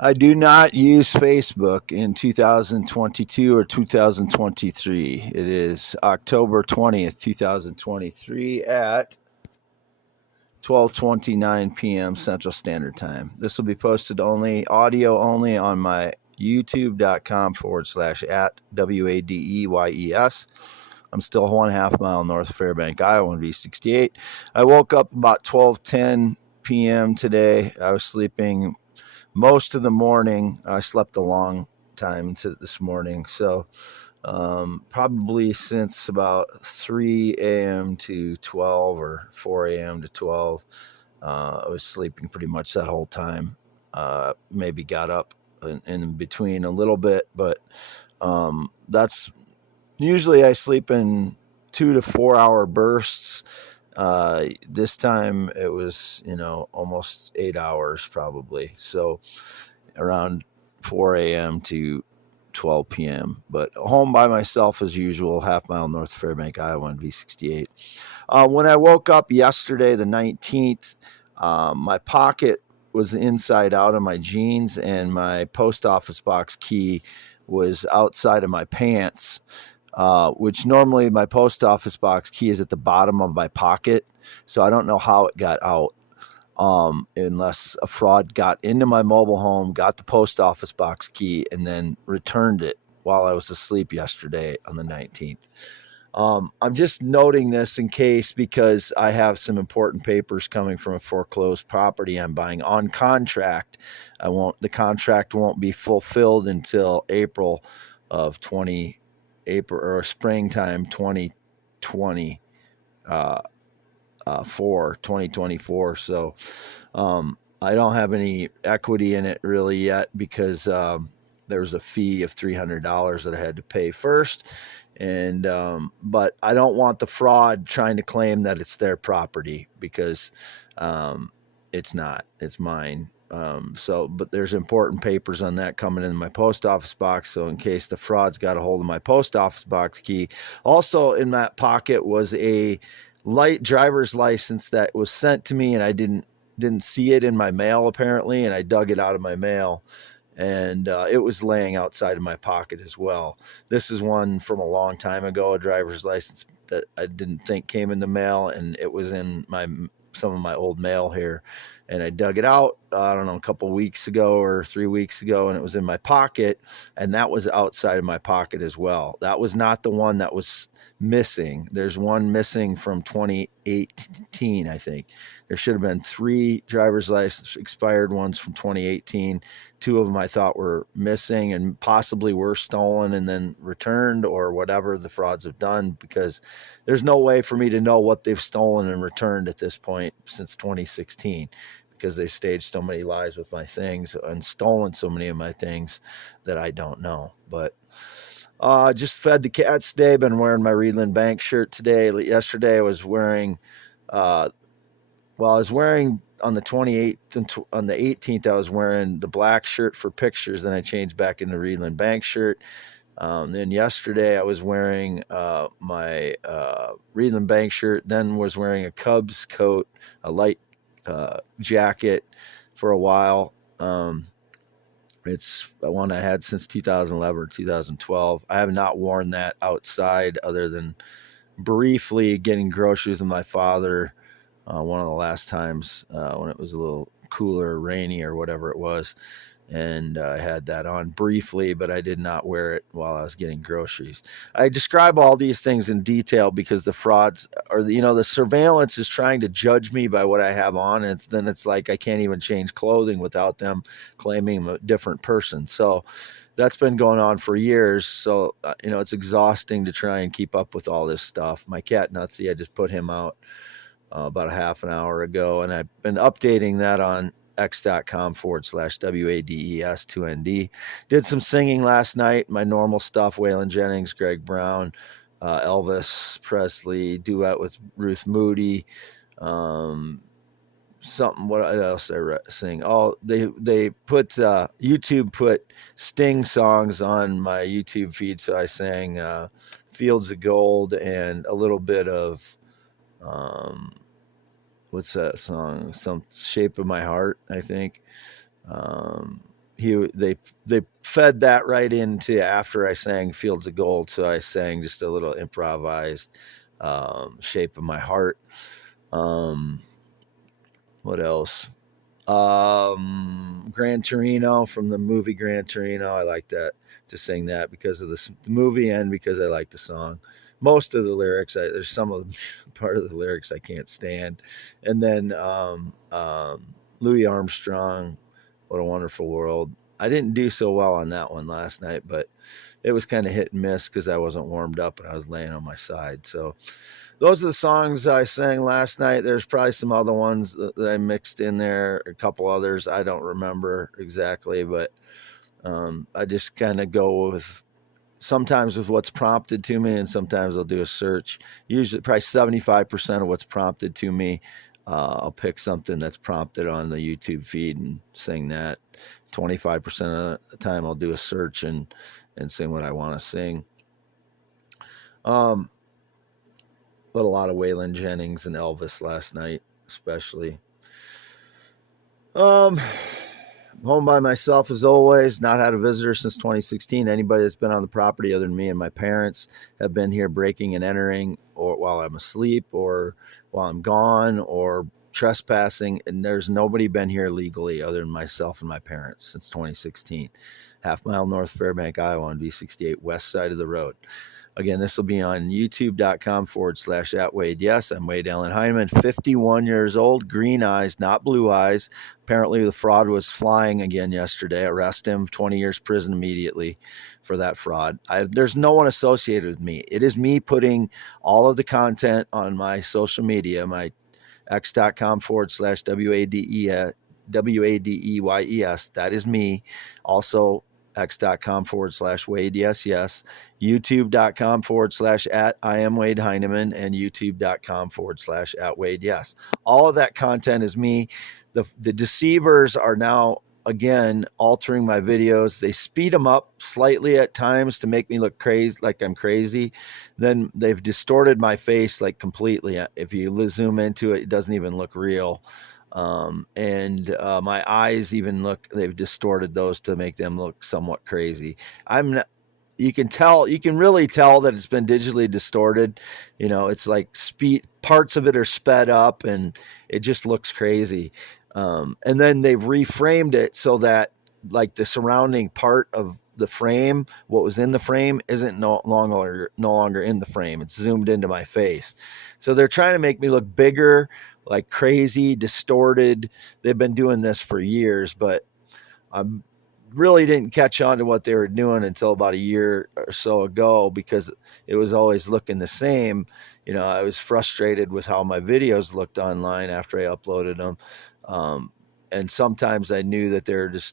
I do not use Facebook in 2022 or 2023. It is October 20th, 2023 at 12:29 p.m. Central Standard Time. This will be posted only, audio only, on my youtube.com/ at WADEYES. I'm still 1.5 mile north of Fairbank, Iowa, on V68. I woke up about 12:10 p.m. today. I was sleeping most of the morning. I slept a long time this morning. So probably since about 3 a.m. to 12 or 4 a.m. to 12. I was sleeping pretty much that whole time. Maybe got up in between a little bit, but that's usually I sleep in 2 to 4 hour bursts. This time it was, almost 8 hours probably. So around 4 a.m. to 12 p.m. But home by myself as usual, 1/2 mile north of Fairbank, Iowa, on V68. When I woke up yesterday, the 19th, my pocket was inside out of my jeans and my post office box key was outside of my pants, which normally my post office box key is at the bottom of my pocket. So I don't know how it got out. Unless a fraud got into my mobile home, got the post office box key, and then returned it while I was asleep yesterday on the 19th. I'm just noting this in case because I have some important papers coming from a foreclosed property I'm buying on contract. The contract won't be fulfilled until April or springtime 2020. 2024. So I don't have any equity in it really yet because there was a fee of $300 that I had to pay first. And but I don't want the fraud trying to claim that it's their property because it's not. It's mine. But there's important papers on that coming in my post office box. So in case the fraud's got a hold of my post office box key. Also in that pocket was a light driver's license that was sent to me and I didn't see it in my mail apparently, and I dug it out of my mail, and it was laying outside of my pocket as well. This is one from a long time ago, a driver's license that I didn't think came in the mail, and it was in some of my old mail here, and I dug it out, I don't know, a couple weeks ago or 3 weeks ago, and it was in my pocket, and that was outside of my pocket as well. That was not the one that was missing. There's one missing from 2018, I think. There should have been 3 driver's license expired ones from 2018. 2 of them I thought were missing and possibly were stolen and then returned or whatever the frauds have done, because there's no way for me to know what they've stolen and returned at this point since 2016, because they staged so many lies with my things and stolen so many of my things that I don't know. But just fed the cats today. Been wearing my Reedland Bank shirt today. Yesterday I was wearing, I was wearing on the 28th and on the 18th, I was wearing the black shirt for pictures. Then I changed back into Reedland Bank shirt. Then yesterday I was wearing my Reedland Bank shirt, then was wearing a Cubs coat, a light jacket for a while. It's one I had since 2011 or 2012. I have not worn that outside other than briefly getting groceries with my father one of the last times when it was a little cooler, rainy or whatever it was. And I had that on briefly, but I did not wear it while I was getting groceries. I describe all these things in detail because the frauds or the surveillance is trying to judge me by what I have on. And then it's like I can't even change clothing without them claiming I'm a different person. So that's been going on for years. So, it's exhausting to try and keep up with all this stuff. My cat Nutsy, I just put him out about a half an hour ago, and I've been updating that on x.com/WADES2ND. Did some singing last night, my normal stuff, Waylon Jennings, Greg Brown, Elvis Presley, duet with Ruth Moody, what else I sing? Oh, they put YouTube put Sting songs on my YouTube feed, so I sang Fields of Gold and a little bit of what's that song? Some Shape of My Heart, I think. they fed that right into after I sang Fields of Gold. So I sang just a little improvised Shape of My Heart. What else? Gran Torino from the movie Gran Torino. I like that to sing that because of the movie and because I like the song. Most of the lyrics, there's some of the part of the lyrics I can't stand. And then Louis Armstrong, What a Wonderful World. I didn't do so well on that one last night, but it was kind of hit and miss because I wasn't warmed up and I was laying on my side. So those are the songs I sang last night. There's probably some other ones that I mixed in there, a couple others I don't remember exactly, but I just kind of go with sometimes with what's prompted to me, and sometimes I'll do a search. Usually, probably 75% of what's prompted to me, I'll pick something that's prompted on the YouTube feed and sing that. 25% of the time, I'll do a search and sing what I want to sing. But a lot of Waylon Jennings and Elvis last night, especially. Home by myself as always, not had a visitor since 2016. Anybody that's been on the property other than me and my parents have been here breaking and entering, or while I'm asleep or while I'm gone or trespassing. And there's nobody been here legally other than myself and my parents since 2016. Half mile north Fairbank, Iowa on V68 west side of the road. Again, this will be on youtube.com/@Wade. Yes, I'm Wade Allen Heineman, 51 years old, green eyes, not blue eyes. Apparently, the fraud was flying again yesterday. Arrest him, 20 years prison immediately for that fraud. There's no one associated with me. It is me putting all of the content on my social media, my x.com/WADEYES. That is me. Also, x.com/Wade. Yes, yes. YouTube.com/@I am Wade Heineman and YouTube.com/@Wade. Yes. All of that content is me. The deceivers are now again altering my videos. They speed them up slightly at times to make me look crazy, like I'm crazy. Then they've distorted my face like completely. If you zoom into it, it doesn't even look real. My eyes even they've distorted those to make them look somewhat crazy. You can really tell that it's been digitally distorted. It's like parts of it are sped up and it just looks crazy. And then they've reframed it so that like the surrounding part of the frame, what was in the frame isn't no longer in the frame. It's zoomed into my face. So they're trying to make me look bigger, like crazy, distorted. They've been doing this for years, but I really didn't catch on to what they were doing until about a year or so ago because it was always looking the same. I was frustrated with how my videos looked online after I uploaded them. And sometimes I knew that they were just